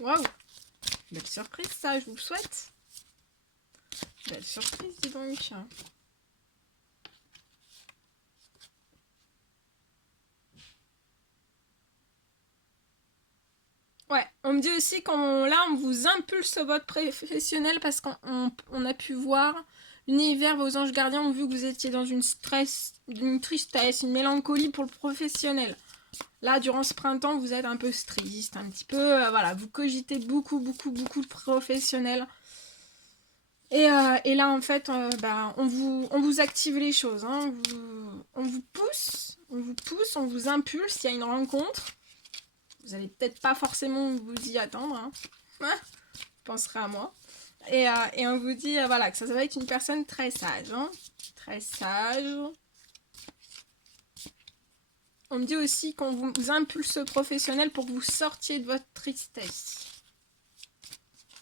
Waouh! Belle surprise ça, je vous le souhaite. Belle surprise, dis donc. Ouais, on me dit aussi qu'on vous impulse votre professionnel parce qu'on a pu voir l'univers, vos anges gardiens ont vu que vous étiez dans une tristesse, une mélancolie pour le professionnel. Là, durant ce printemps, vous êtes un peu triste, un petit peu, voilà, vous cogitez beaucoup de professionnels. Et là, en fait, on vous active les choses. Hein. On vous pousse, on vous impulse, il y a une rencontre. Vous allez peut-être pas forcément vous y attendre. Hein. Vous penserez à moi. Et on vous dit voilà, que ça va être une personne très sage. Hein. Très sage. On me dit aussi qu'on vous impulse professionnel pour que vous sortiez de votre tristesse.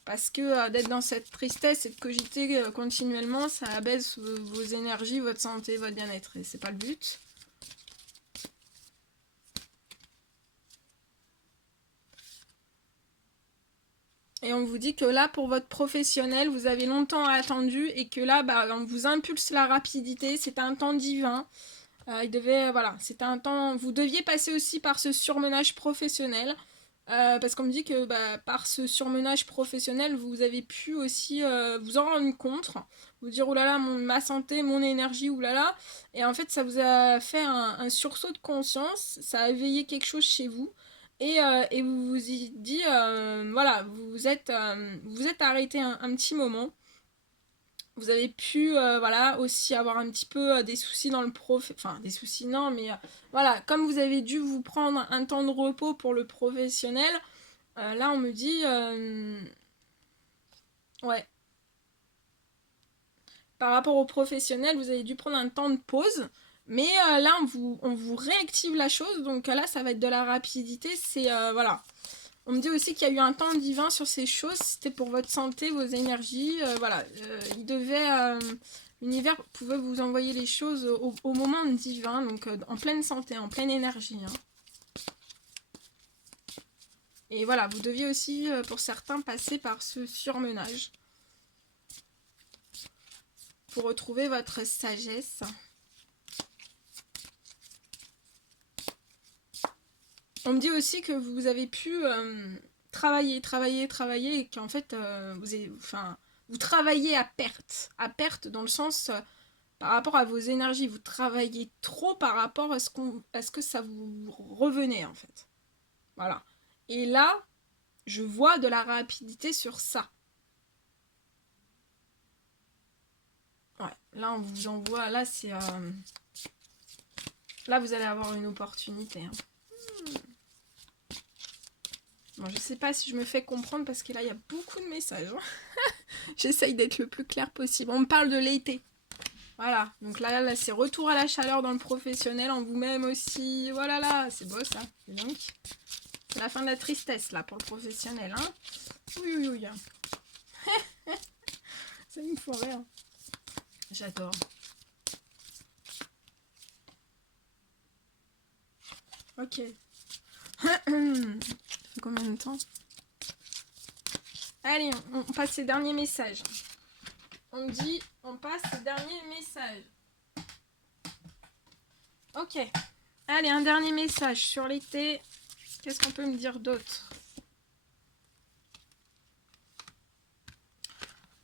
Parce que d'être dans cette tristesse et de cogiter continuellement, ça abaisse vos énergies, votre santé, votre bien-être. Et c'est pas le but. Et on vous dit que là, pour votre professionnel, vous avez longtemps attendu et que là, on vous impulse la rapidité. C'est un temps divin. C'était un temps... Vous deviez passer aussi par ce surmenage professionnel. Parce qu'on me dit que par ce surmenage professionnel, vous avez pu aussi vous en rendre compte. Vous dire, oulala, ma santé, mon énergie, oulala. Et en fait, ça vous a fait un sursaut de conscience. Ça a éveillé quelque chose chez vous. Et vous vous y dit, voilà, vous vous êtes arrêté un petit moment. Vous avez pu, voilà, aussi avoir un petit peu des soucis dans le enfin, des soucis non, mais voilà, comme vous avez dû vous prendre un temps de repos pour le professionnel, là on me dit, ouais, par rapport au professionnel, vous avez dû prendre un temps de pause. Mais là, on vous réactive la chose. Donc là, ça va être de la rapidité. C'est, voilà. On me dit aussi qu'il y a eu un temps divin sur ces choses. C'était pour votre santé, vos énergies. Voilà. L'univers pouvait vous envoyer les choses au moment divin. Donc en pleine santé, en pleine énergie. Hein. Et voilà, vous deviez aussi, pour certains, passer par ce surmenage pour retrouver votre sagesse. On me dit aussi que vous avez pu travailler, et qu'en fait, vous travaillez à perte dans le sens, par rapport à vos énergies, vous travaillez trop par rapport à ce que ça vous revenait, en fait. Voilà. Et là, je vois de la rapidité sur ça. Ouais, là, on vous envoie, là, c'est... là, vous allez avoir une opportunité. Hein. Bon, je sais pas si je me fais comprendre parce que là, il y a beaucoup de messages. Hein. J'essaye d'être le plus clair possible. On me parle de l'été. Voilà, donc là c'est retour à la chaleur dans le professionnel, en vous-même aussi. Voilà, là, c'est beau ça. Donc, c'est la fin de la tristesse là pour le professionnel. Hein. Oui. Ça me fait rire. J'adore. Ok. Ça fait combien de temps? Allez, on passe ces derniers messages. On me dit, on passe ces derniers messages. Ok. Allez, un dernier message sur l'été. Qu'est-ce qu'on peut me dire d'autre?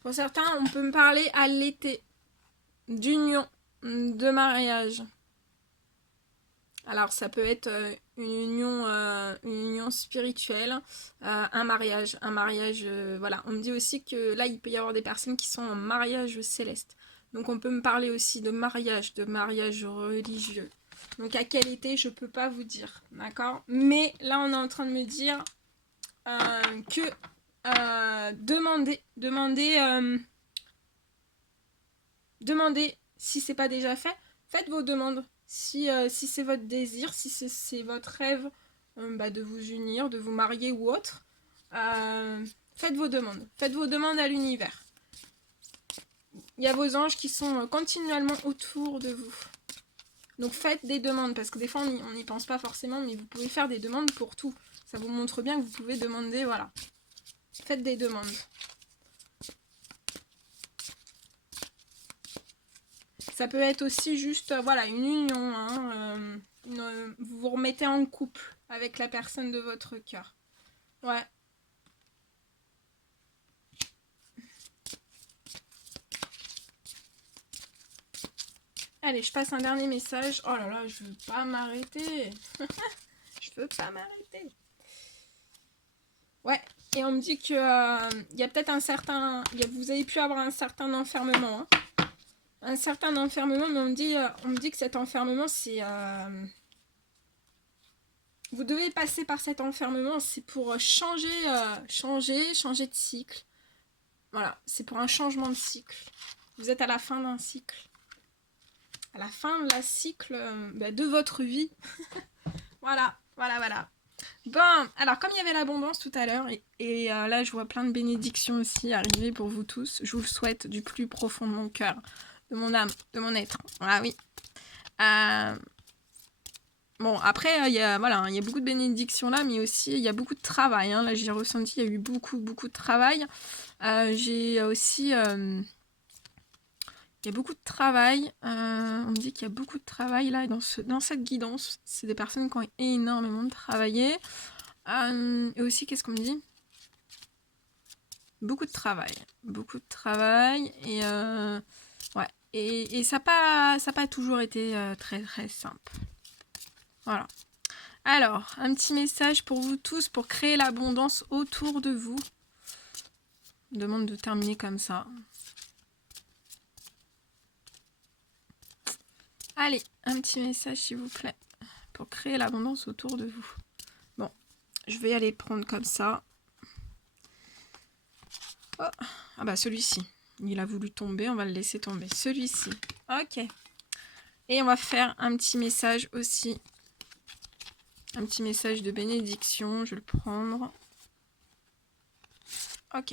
Pour certains, on peut me parler à l'été d'union, de mariage. Alors, ça peut être une union spirituelle, un mariage. Voilà. On me dit aussi que là, il peut y avoir des personnes qui sont en mariage céleste. Donc, on peut me parler aussi de mariage religieux. Donc, à quel été, je peux pas vous dire. D'accord? Mais là, on est en train de me dire que demandez si c'est pas déjà fait. Faites vos demandes. Si c'est votre désir, si c'est votre rêve de vous unir, de vous marier ou autre, faites vos demandes. Faites vos demandes à l'univers. Il y a vos anges qui sont continuellement autour de vous. Donc faites des demandes, parce que des fois on n'y pense pas forcément, mais vous pouvez faire des demandes pour tout. Ça vous montre bien que vous pouvez demander, voilà. Faites des demandes. Ça peut être aussi juste, voilà, une union. Hein, vous vous remettez en couple avec la personne de votre cœur. Ouais. Allez, je passe un dernier message. Oh là là, je veux pas m'arrêter. Je veux pas m'arrêter. Ouais. Et on me dit que y a peut-être un certain... vous avez pu avoir un certain enfermement. Hein. Un certain enfermement, mais on me dit que cet enfermement, c'est... vous devez passer par cet enfermement, c'est pour changer de cycle. Voilà, c'est pour un changement de cycle. Vous êtes à la fin d'un cycle. À la fin de la cycle de votre vie. Voilà. Bon, alors comme il y avait l'abondance tout à l'heure, et là je vois plein de bénédictions aussi arriver pour vous tous, je vous le souhaite du plus profond de mon cœur, de mon âme, de mon être. Ah oui. Bon, après, il y a beaucoup de bénédictions là, mais aussi il y a beaucoup de travail. Hein. Là, j'ai ressenti, il y a eu beaucoup de travail. J'ai aussi... il y a beaucoup de travail. On me dit qu'il y a beaucoup de travail là dans cette guidance. C'est des personnes qui ont énormément travaillé. Et aussi, qu'est-ce qu'on me dit? Beaucoup de travail. Et ouais. Et ça n'a pas toujours été très très simple. Voilà. Alors, un petit message pour vous tous pour créer l'abondance autour de vous. Je demande de terminer comme ça. Allez, un petit message s'il vous plaît pour créer l'abondance autour de vous. Bon, je vais aller prendre comme ça. Oh. Ah bah celui-ci, il a voulu tomber, on va le laisser tomber. Celui-ci, ok. Et on va faire un petit message aussi. Un petit message de bénédiction, je vais le prendre. Ok.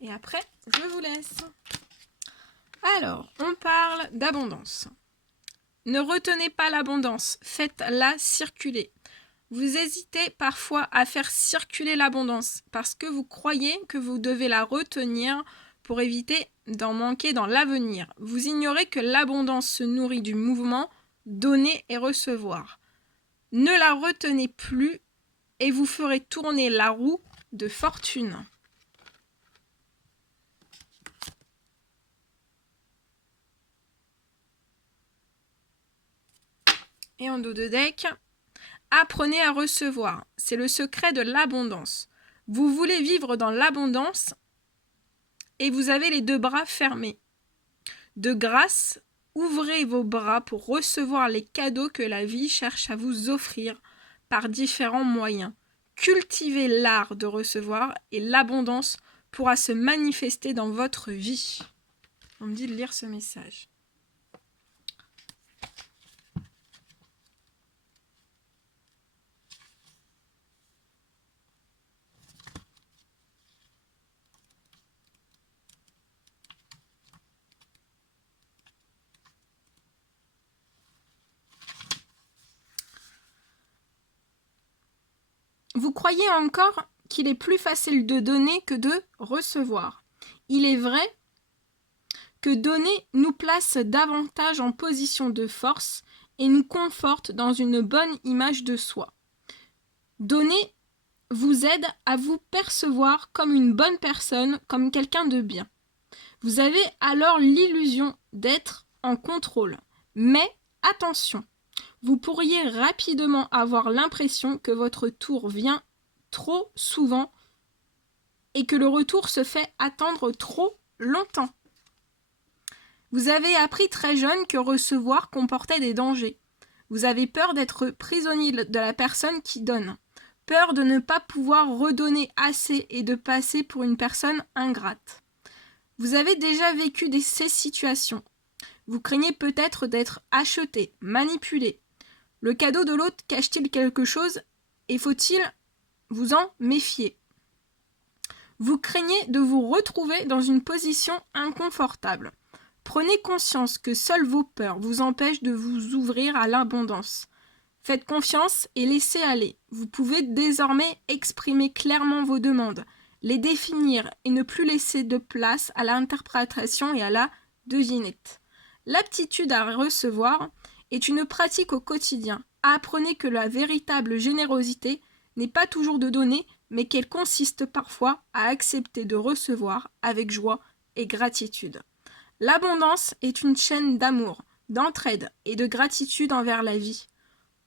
Et après, je vous laisse. Alors, on parle d'abondance. Ne retenez pas l'abondance, faites-la circuler. Vous hésitez parfois à faire circuler l'abondance parce que vous croyez que vous devez la retenir pour éviter d'en manquer dans l'avenir. Vous ignorez que l'abondance se nourrit du mouvement donner et recevoir. Ne la retenez plus et vous ferez tourner la roue de fortune. Et en dos de deck, apprenez à recevoir. C'est le secret de l'abondance. Vous voulez vivre dans l'abondance et vous avez les deux bras fermés. De grâce, ouvrez vos bras pour recevoir les cadeaux que la vie cherche à vous offrir par différents moyens. Cultivez l'art de recevoir et l'abondance pourra se manifester dans votre vie. On me dit de lire ce message. Vous croyez encore qu'il est plus facile de donner que de recevoir. Il est vrai que donner nous place davantage en position de force et nous conforte dans une bonne image de soi. Donner vous aide à vous percevoir comme une bonne personne, comme quelqu'un de bien. Vous avez alors l'illusion d'être en contrôle. Mais attention, vous pourriez rapidement avoir l'impression que votre tour vient trop souvent et que le retour se fait attendre trop longtemps. Vous avez appris très jeune que recevoir comportait des dangers. Vous avez peur d'être prisonnier de la personne qui donne. Peur de ne pas pouvoir redonner assez et de passer pour une personne ingrate. Vous avez déjà vécu ces situations. Vous craignez peut-être d'être acheté, manipulé. Le cadeau de l'autre cache-t-il quelque chose et faut-il vous en méfier? Vous craignez de vous retrouver dans une position inconfortable. Prenez conscience que seules vos peurs vous empêchent de vous ouvrir à l'abondance. Faites confiance et laissez aller. Vous pouvez désormais exprimer clairement vos demandes, les définir et ne plus laisser de place à l'interprétation et à la devinette. L'aptitude à recevoir est une pratique au quotidien. Apprenez que la véritable générosité n'est pas toujours de donner, mais qu'elle consiste parfois à accepter de recevoir avec joie et gratitude. L'abondance est une chaîne d'amour, d'entraide et de gratitude envers la vie.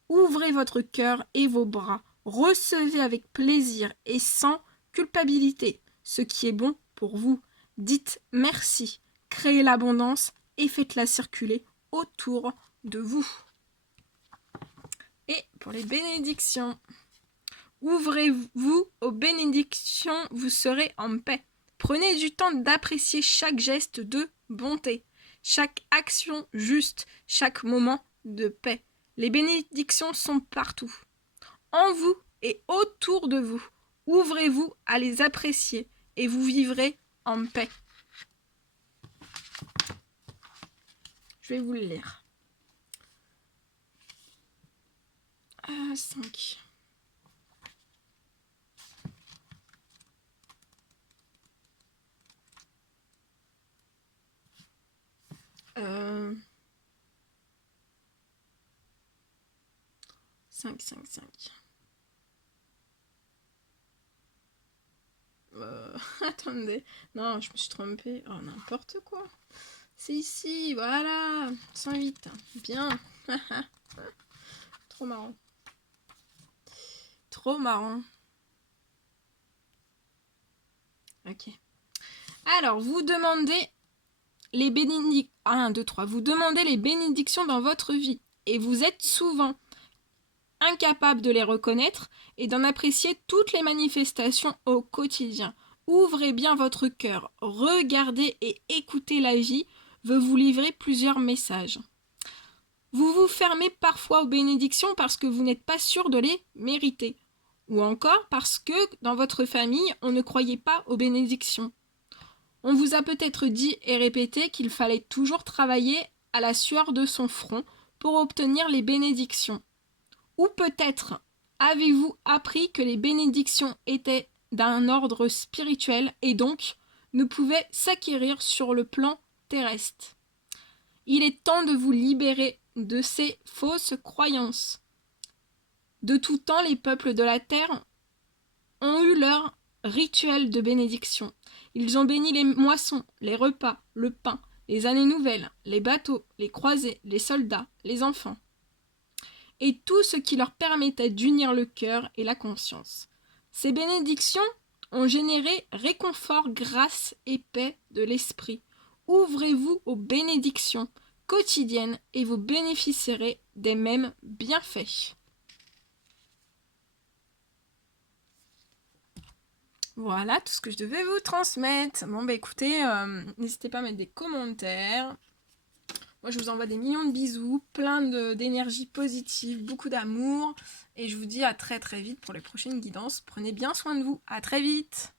Ouvrez votre cœur et vos bras, recevez avec plaisir et sans culpabilité ce qui est bon pour vous. Dites merci, créez l'abondance et faites-la circuler autour de vous. Et pour les bénédictions, ouvrez-vous aux bénédictions, vous serez en paix. Prenez du temps d'apprécier chaque geste de bonté, chaque action juste, chaque moment de paix. Les bénédictions sont partout, en vous et autour de vous. Ouvrez-vous à les apprécier et vous vivrez en paix. Je vais vous le lire. 5. Cinq. Attendez. Non, je me suis trompée. Oh, n'importe quoi. C'est ici, voilà. 108. Bien. Trop marrant. Trop marrant. Ok. Alors, vous demandez les bénédictions. 1, 2, 3. Vous demandez les bénédictions dans votre vie. Et vous êtes souvent incapable de les reconnaître et d'en apprécier toutes les manifestations au quotidien. Ouvrez bien votre cœur, regardez et écoutez la vie, veut vous livrer plusieurs messages. Vous vous fermez parfois aux bénédictions parce que vous n'êtes pas sûr de les mériter, ou encore parce que dans votre famille, on ne croyait pas aux bénédictions. On vous a peut-être dit et répété qu'il fallait toujours travailler à la sueur de son front pour obtenir les bénédictions. Ou peut-être Avez-vous appris que les bénédictions étaient d'un ordre spirituel et donc ne pouvaient s'acquérir sur le plan terrestre? Il est temps de vous libérer de ces fausses croyances. De tout temps, les peuples de la terre ont eu leur rituel de bénédiction. Ils ont béni les moissons, les repas, le pain, les années nouvelles, les bateaux, les croisés, les soldats, les enfants, et tout ce qui leur permettait d'unir le cœur et la conscience. Ces bénédictions ont généré réconfort, grâce et paix de l'esprit. Ouvrez-vous aux bénédictions quotidiennes et vous bénéficierez des mêmes bienfaits. Voilà tout ce que je devais vous transmettre. Bon, bah écoutez, n'hésitez pas à mettre des commentaires. Moi, je vous envoie des millions de bisous, plein d'énergie positive, beaucoup d'amour. Et je vous dis à très très vite pour les prochaines guidances. Prenez bien soin de vous. À très vite.